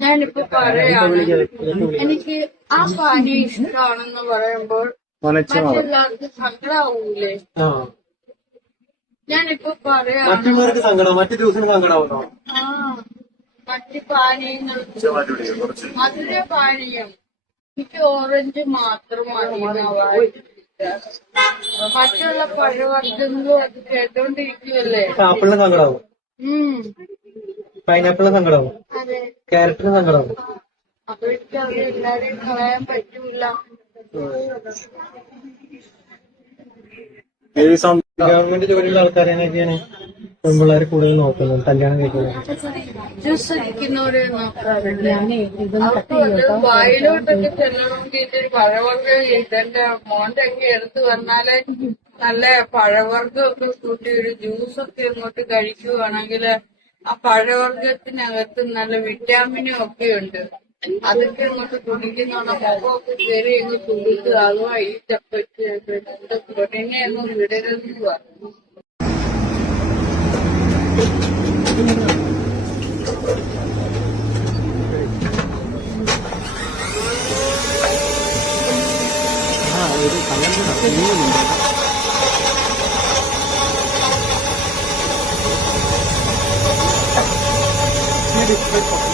ഞാനിപ്പോ പറയാണ് എനിക്ക് ആ പാനി ഇഷ്ടമാണെന്ന് പറയുമ്പോൾ മറ്റെല്ലാവർക്കും സങ്കടാവൂലേ? ഞാനിപ്പോ പറയാണ് മറ്റുള്ളവർക്ക് സങ്കടം മറ്റു ദിവസം സങ്കടമാണോ ആ. മറ്റ് പാനീയങ്ങൾ മധുര പാനീയം എനിക്ക് ഓറഞ്ച് മാത്രം മതി. മറ്റുള്ള പഴവർഗങ്ങളും അത് കേട്ടോണ്ടിരിക്കുവല്ലേ? ആപ്പിളിന് സങ്കടാവും. ഉം. പൈനാപ്പിളിന് സങ്കടമാവും അതെ സങ്കടമാണ് സങ്കടമാവും അപ്പൊ എനിക്ക് അത് എല്ലാരെയും കളയാൻ പറ്റൂല. ഗവൺമെന്റ് ജോലിയുള്ള ആൾക്കാരെയൊക്കെയാണ് പെൺപിള്ളേർ കൂടുതൽ നോക്കുന്നത് കല്യാണം കഴിക്കുന്നത്. വായിലോട്ടൊക്കെ ചെല്ലണമെങ്കിൽ ഇതൊരു പഴവർഗം മോന്റെ ഒക്കെ എടുത്തു വന്നാൽ നല്ല കൂട്ടി ഒരു ജ്യൂസൊക്കെ ഇങ്ങോട്ട് കഴിക്കുവാണെങ്കിൽ ആ പഴവർഗത്തിനകത്ത് നല്ല വിറ്റാമിനും ഒക്കെ ഉണ്ട്. അതൊക്കെ നമുക്ക് കുടിക്കുന്നോണ്ട് മുഖമൊക്കെ ഈ ചപ്പച്ച് പ്രോട്ടീനെ അങ്ങ് പറഞ്ഞു. really difficult